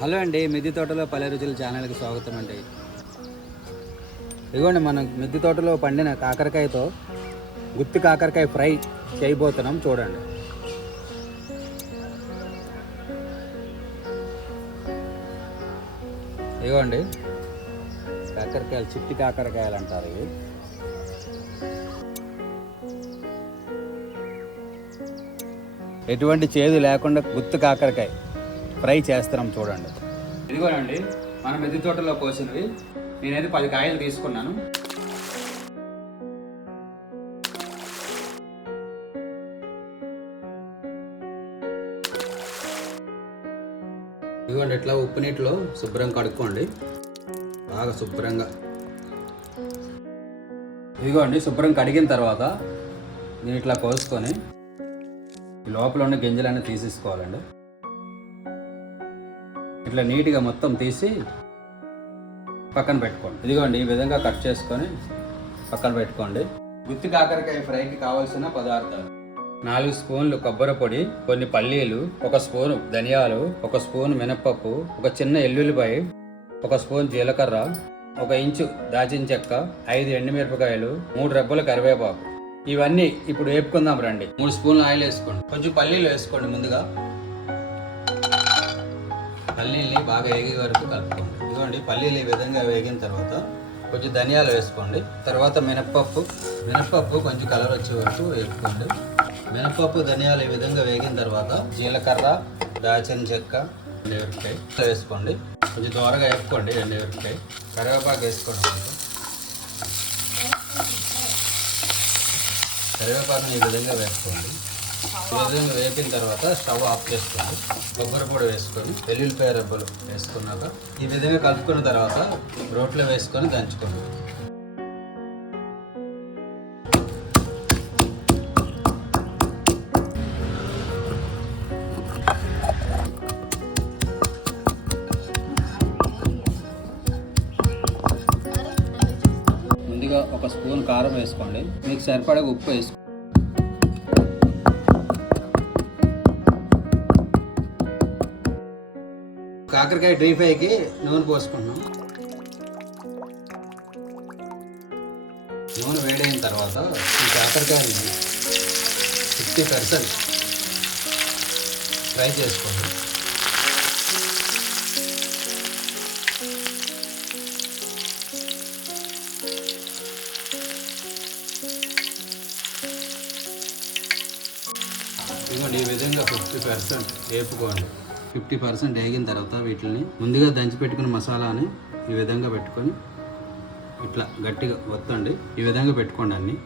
Hello అండి మిద్దె తోటలో పల్లె రుచుల ఛానల్కి స్వాగతం అండి. ఇదిగోండి మనం మిద్ది తోటలో పండిన కాకరకాయతో గుత్తి కాకరకాయ ఫ్రై చేయబోతున్నాం చూడండి. ఇదిగోండి కాకరకాయలు చిట్టి కాకరకాయలు అంటారు ఇవి. ఎటువంటి చేదు లేకుండా గుత్తు కాకరకాయ. ఫ్రై చేస్తున్నాం చూడండి. ఇదిగోనండి మన మెద్ది తోటలో కోసినవి. నేనైతే పది కాయలు తీసుకున్నాను. ఇదిగోండి ఇట్లా ఉప్పు నీటిలో శుభ్రం కడుక్కోండి. బాగా శుభ్రంగా. ఇదిగోండి శుభ్రం కడిగిన తర్వాత దీని ఇట్లా కోసుకొని లోపల ఉన్న గింజలన్నీ తీసేసుకోవాలండి. ఇట్లా నీట్గా మొత్తం తీసి పక్కన పెట్టుకోండి. ఇదిగోండి ఈ విధంగా కట్ చేసుకొని పక్కన పెట్టుకోండి. గుత్తి కాకరకాయ ఫ్రైకి కావాల్సిన పదార్థాలు. నాలుగు స్పూన్లు కొబ్బరి పొడి కొన్ని పల్లీలు ఒక స్పూన్ ధనియాలు ఒక స్పూన్ మినప్పప్పు ఒక చిన్న ఎల్లుల్లిపాయ ఒక స్పూన్ జీలకర్ర ఒక ఇంచు దాచిన చెక్క ఐదు ఎండుమిరపకాయలు మూడు రెబ్బల కరివేపాకు. ఇవన్నీ ఇప్పుడు వేపుకుందాం రండి. మూడు స్పూన్లు ఆయిల్ వేసుకోండి. కొంచెం పల్లీలు వేసుకోండి ముందుగా. పల్లీల్ని బాగా వేగే వరకు కలుపుకోండి. ఇదిగోండి పల్లీలు ఈ విధంగా వేగిన తర్వాత కొంచెం ధనియాలు వేసుకోండి. తర్వాత మినప్పప్పు మినప్పప్పు కొంచెం కలర్ వచ్చే వరకు వేసుకోండి మినప్పప్పు ధనియాలు ఈ విధంగా వేగిన తర్వాత జీలకర్ర దాచిన చెక్క ఎండుమిరపకాయ వేసుకోండి. కొంచెం దూరగా వేసుకోండి ఎండుమిరపకాయ. కరివేపాకు వేసుకోండి కరివేపాకుని ఈ విధంగా వేసుకోండి. ఈ వేపిన తర్వాత స్టవ్ ఆఫ్ చేసుకుని కొబ్బరి పొడి వేసుకొని వెల్లుల్లిపాయ రబ్బలు వేసుకున్నాక ఈ విధంగా కలుపుకున్న తర్వాత రోట్లో వేసుకొని దంచుకోండి ముందుగా ఒక స్పూన్ కారం వేసుకోండి. మీకు సరిపడా ఉప్పు వేసుకోండి. కాకరకాయ డ్రీ ఫ్రైకి నూనె పోసుకుంటున్నాం. నూనె వేడైన తర్వాత ఈ కాకరకాయని ఫిఫ్టీ పర్సెంట్ ఫ్రై చేసుకోండి ఇదిగోండి ఈ విధంగా ఫిఫ్టీ పర్సెంట్ వేపుకోండి. ఫిఫ్టీ పర్సెంట్ వేగిన తర్వాత వీటిని ముందుగా దంచి పెట్టుకున్న మసాలాని ఈ విధంగా పెట్టుకొని ఇట్లా గట్టిగా వత్తండి. ఈ విధంగా పెట్టుకోండి అన్ని.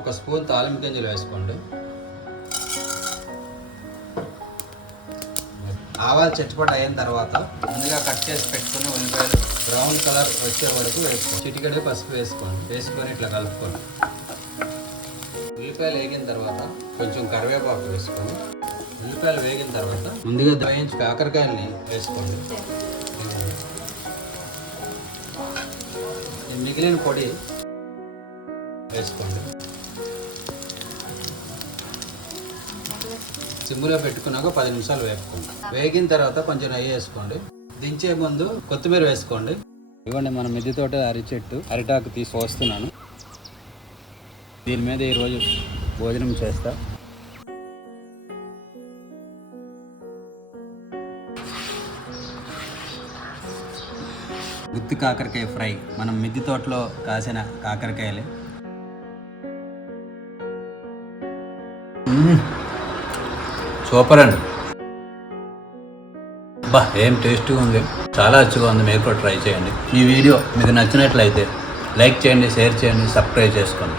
ఒక స్పూన్ తాలింపు గింజలు వేసుకోండి. ఆవాలు చచ్చిపట అయిన తర్వాత ముందుగా కట్ చేసి పెట్టుకుని ఉల్లిపాయలు బ్రౌన్ కలర్ వచ్చే వరకు వేసుకోండి. చిటికడే పసుపు వేసుకోండి. వేసుకొని ఇట్లా కలుపుకోండి. ఉల్లిపాయలు వేగిన తర్వాత కొంచెం కరివేపాకు వేసుకొని ఉల్లిపాయలు వేగిన తర్వాత ముందుగా వేయించి కాకరకాయల్ని వేసుకోండి. మిగిలిన పొడి వేసుకోండి. సిమ్లో పెట్టుకున్నాక పది నిమిషాలు వేపుకోండి. వేగిన తర్వాత కొంచెం నెయ్యి వేసుకోండి. దించే ముందు కొత్తిమీర వేసుకోండి. ఇవ్వండి మన మిద్దె తోట అరిచెట్టు అరిటాకు తీసుకొస్తున్నాను దీని మీద ఈరోజు భోజనం చేస్తా. గుత్తి కాకరకాయ ఫ్రై. మనం మిద్దె తోటలో కాసిన కాకరకాయలే. సూపర్ అండి. బా ఏం టేస్ట్గా ఉంది. చాలా అచ్చుగా ఉంది. మీరు కూడా ట్రై చేయండి. ఈ వీడియో మీకు నచ్చినట్లయితే లైక్ చేయండి షేర్ చేయండి సబ్స్క్రైబ్ చేసుకోండి.